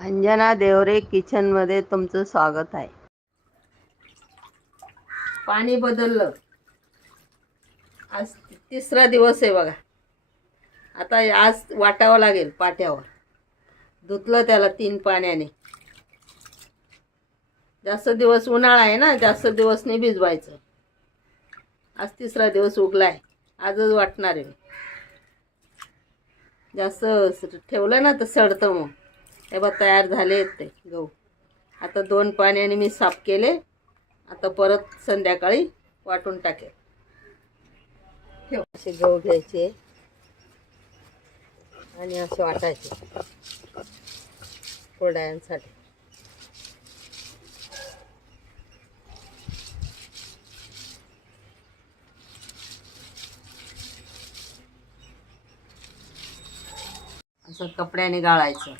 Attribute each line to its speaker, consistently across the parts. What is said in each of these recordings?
Speaker 1: अंजना देवरे किचनमध्ये तुमचं स्वागत आहे. पाणी बदललं. आज तिसरा दिवस आहे बघा. आता आज वाटावं लागेल पाट्यावर. धुतलं त्याला तीन पाण्याने. जास्त दिवस उन्हाळा आहे ना जास्त दिवस नाही भिजवायचं. आज तिसरा दिवस उगलाय. आजच वाटणार आहे जास्त ठेवलं ना तर सडतं मग. हे बघ तयार झाले आहेत ते. गहू. आता दोन पाण्याने मी साफ केले. आता परत संध्याकाळी वाटून टाकेल. असे गहू घ्यायचे. आणि असे वाटायचे. कोरड्यांसाठी. असं कपड्याने गाळायचं.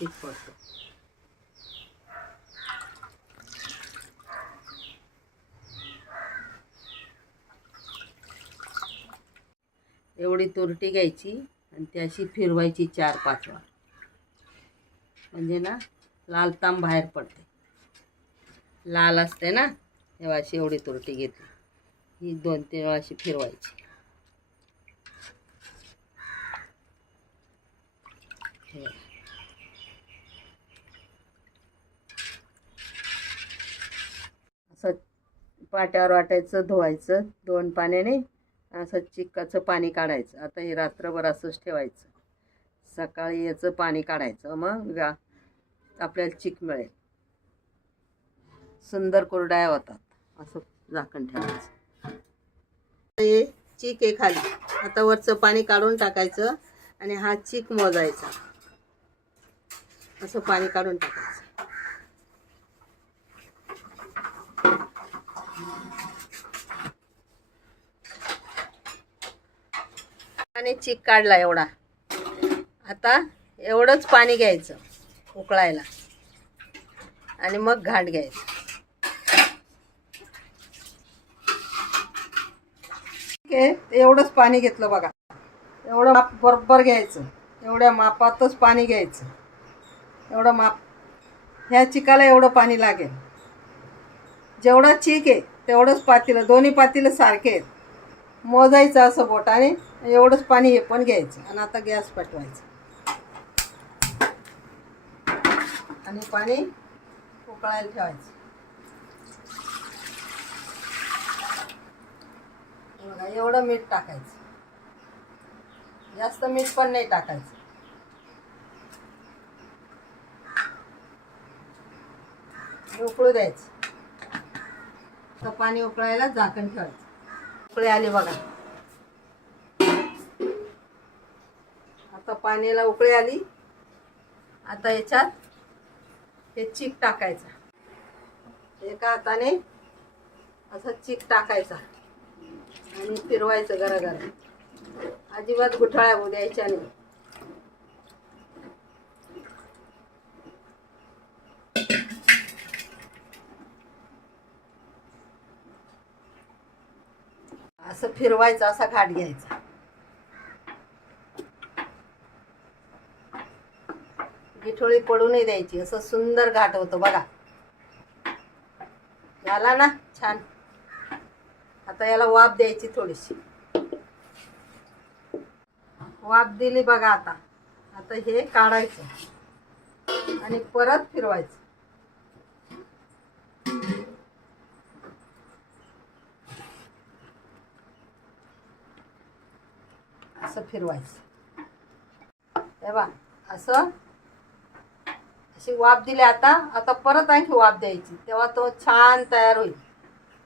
Speaker 1: ठीक पडतो एवढी तुरटी घ्यायची आणि ती अशी फिरवायची चार पाच वेळा म्हणजे ना लाल ताम बाहेर पडते. लाल असते ना तेव्हा अशी एवढी तुरटी घेतली. ही दोन तीन वेळा अशी फिरवायची हे बघा. स्वच्छ पाट्यावर वाटायचं धुवायचं दोन पाण्याने असं चिक्काचं पाणी काढायचं. आता हे रात्रभर असंच ठेवायचं. सकाळी याचं पाणी काढायचं मग गा आपल्याला चिक मिळेल. सुंदर कुरड्या होतात. असं झाकण ठेवायचं. हे चीक आहे खाली. आता वरचं पाणी काढून टाकायचं आणि हा चिक मोजायचा. असं पाणी काढून टाकायचं. आणि चिक काढला एवढा. आता एवढंच पाणी घ्यायचं उकळायला. आणि मग घाट घ्यायचं. ठीक आहे एवढंच पाणी घेतलं बघा. एवढं माप बरोबर घ्यायचं. एवढ्या मापातच पाणी घ्यायचं. एवढं माप. ह्या चिकाला एवढं पाणी लागेल. जेवढा चिक आहे तेवढंच पातीलं दोन्ही पातीलं सारखे आहेत. मोजायचं असं बोटाने एवढंच पाणी हे पण घ्यायचं आणि आता गॅस पेटवायचा. आणि पाणी उकळायला ठेवायचं. बघा एवढं मीठ टाकायचं. जास्त मीठ पण नाही टाकायचं. उकळू द्यायचं. आता पाणी उकळायला झाकण ठेवायचं. उकळे आले बघा. आता पाण्याला उकळी आली. आता याच्यात हे चीक टाकायचा. एका हाताने असा चीक टाकायचा. आणि फिरवायचं घरा घरा अजिबात गुठाळ्या होऊ द्यायच्या नाही. असं फिरवायचं असा घाट घ्यायचा. गिठोळी पडू नाही द्यायची असं सुंदर घाट होतो बघा. झाला ना छान. आता याला वाफ द्यायची थोडीशी. वाफ दिली बघा आता. आता हे काढायचं. आणि परत फिरवायचं. असं फिरवायचं. हे बा असं. अशी वाफ दिली आता आता परत आणखी वाफ द्यायची. तेव्हा तो छान तयार होईल.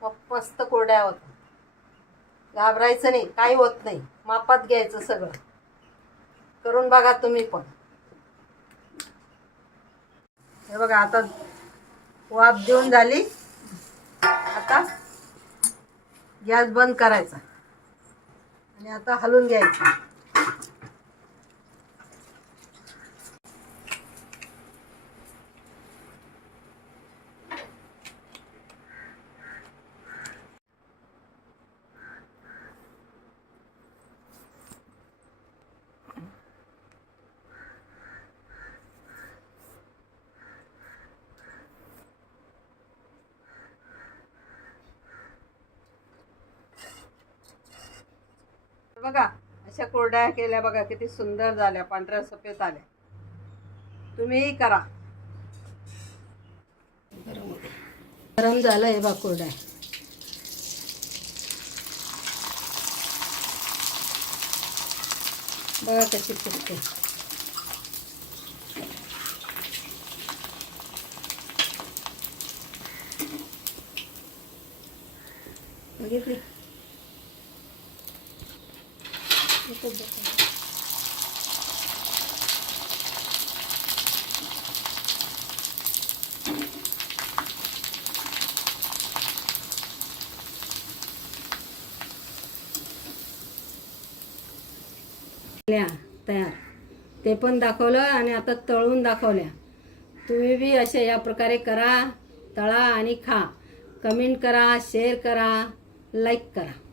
Speaker 1: मग मस्त कोरड्या होत घाबरायचं नाही काही होत नाही. मापात घ्यायचं सगळं. करून बघा तुम्ही पण. हे बघा आता वाफ देऊन झाली. आता गॅस बंद करायचा. आणि आता हलवून घ्यायचं. बघा अशा कुरड्या केल्या बघा किती सुंदर झाल्या पांढऱ्या सफेद आल्या. तुम्हीही करा. गरम झालं हे बा कुरड्या. बघा कशी फुटते. बघितली? एकच दाखव. तयार. ते पण दाखवलं आणि आता तळून दाखवल्या. तुम्ही बी असे या प्रकारे करा तळा आणि खा. कमेंट करा शेअर करा लाईक करा.